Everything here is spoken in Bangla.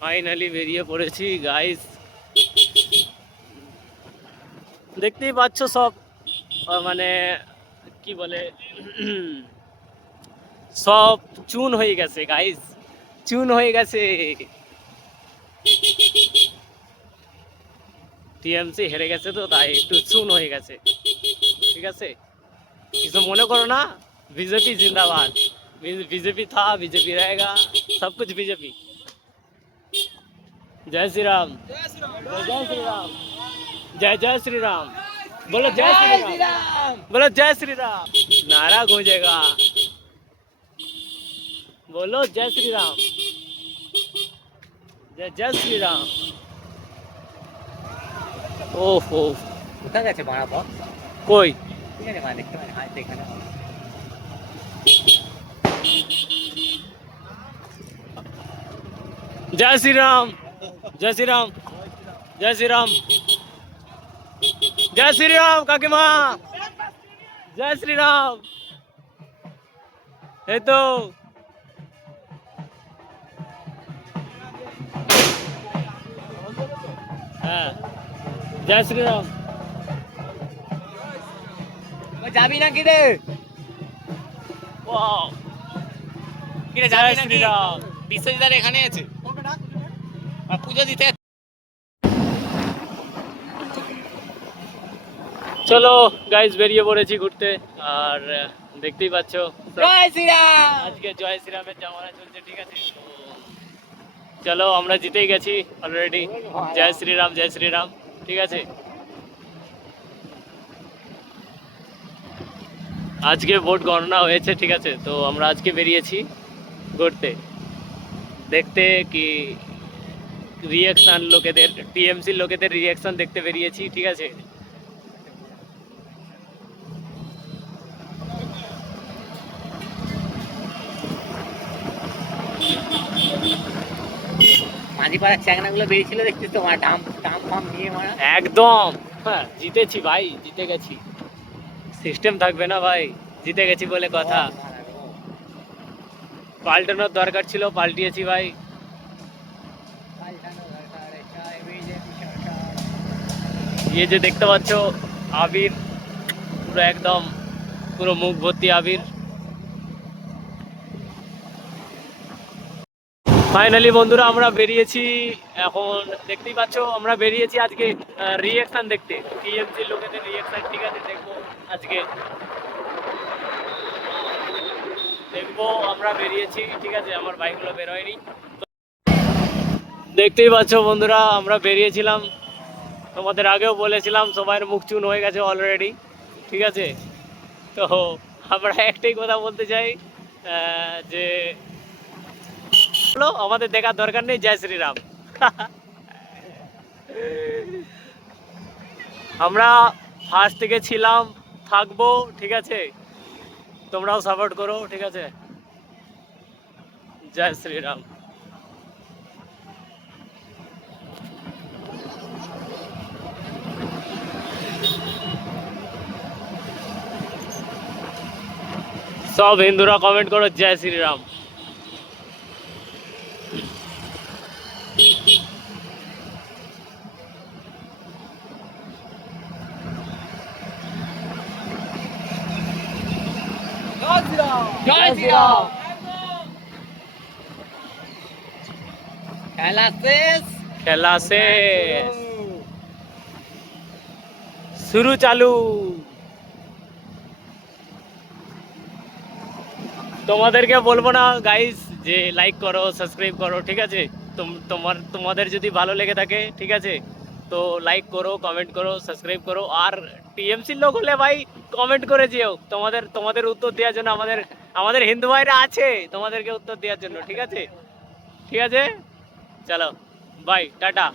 ফাইনালি বেরিয়ে পড়েছি গাইস। দেখতেই পাচ্ছ সব মানে কি বলে সব চুন হয়ে গেছে গাইস, চুন হয়ে গেছে। টিএমসি হেরে গেছে তো তাই একটু চুন হয়ে গেছে, ঠিক আছে। কিছু মনে করো না, बीजेपी जिंदाबाद। बीजेपी था, बीजेपी रहेगा, सब कुछ बीजेपी। जय श्री राम, जय श्री राम, जय जय श्री राम। बोलो जय श्री राम, बोलो जय श्री राम। नारा गूंजेगा, बोलो जय श्री राम, जय जय श्री राम। ओहो কোথায় গেছে মারা বক্স? कोई ঠিক আছে মানে দেখতে পাই হাই এখানে। जय श्री राम, जय श्री राम, जय श्री राम, जय श्री राम काकीमा, जय श्री राम। এই তো হ্যাঁ, জয় শ্রীরাম। যাবি না কি রে? ওয়াও, কি রে যাবি জয় না কি? শ্রীরাম। বিশ্বজিৎ এখানে আছে আর পূজা দিতে। চলো গাইজ বেরিয়ে পড়েছি ঘুরতে, আর দেখতেই পাচ্ছ জয় শ্রীরাম। আজকে জয় শ্রীরামের জামানা চলছে, ঠিক আছে। তো চলো আমরা জিতেই গেছি অলরেডি। জয় শ্রীরাম, জয় শ্রীরাম, ঠিক আছে। আজকে ভোট গণনা হয়েছে, ঠিক আছে। তো আমরা আজকে বেরিয়েছি ঘুরতে, দেখতে কি রিয়াকশন লোকেদের, টিএমসি লোকেদের রিয়াকশন দেখতে বেরিয়েছি, ঠিক আছে। মাঝিপাড়ার চ্যাংনাগুলো বেরিয়েছিল দেখছিস তো, মারা ডাম ডাম ফাম নিয়ে মারা। একদম হ্যাঁ, জিতেছি ভাই, জিতে গেছি। সিস্টেম থাকবে না ভাই, জিতে গেছি বলে কথা। পাল্টানোর দরকার ছিল, পাল্টিয়েছি ভাই। ये जो দেখতে পাচ্ছ আবির, পুরো একদম পুরো মুখ ভর্তি আবির। ফাইনালি বন্ধুরা আমরা বেরিয়েছি, এখন দেখতেই পাচ্ছ আমরা বেরিয়েছি আজকে রিয়াকশন দেখতে, টিএমসি লোকেদের রিয়াকশন, ঠিক আছে। দেখবো আজকে, দেখবো আমরা বেরিয়েছি, ঠিক আছে। আমার বাইকগুলো বের হয়নি। দেখতেই পাচ্ছ বন্ধুরা আমরা বেরিয়েছিলাম, তোমাদের আগেও বলেছিলাম সবার মুখ চুন হয়ে গেছে অলরেডি, ঠিক আছে। তো আমরা একটাই কথা বলতে চাই, যে আমাদের দেখার দরকার নেই, জয় শ্রীরাম। আমরা ফার্স্ট থেকে ছিলাম, থাকবো, ঠিক আছে। তোমরাও সাপোর্ট করো, ঠিক আছে। জয় শ্রীরাম। সব হিন্দুরা কমেন্ট করো জয় শ্রীরাম। জয় শ্রীরাম। খেলা শেষ, খেলা শেষ, শুরু চালু। তোমাদেরকে বলবো না গাইস যে লাইক করো, সাবস্ক্রাইব করো, ঠিক আছে। তোমাদের যদি ভালো লেগে থাকে, ঠিক আছে, তো লাইক করো, কমেন্ট করো, সাবস্ক্রাইব করো। আর টিএমসির লোক হলে ভাই কমেন্ট করে যেও, তোমাদের উত্তর দেওয়ার জন্য আমাদের আমাদের হিন্দু ভাইরা আছে তোমাদেরকে উত্তর দেওয়ার জন্য, ঠিক আছে। ঠিক আছে, চলো বাই, টাটা।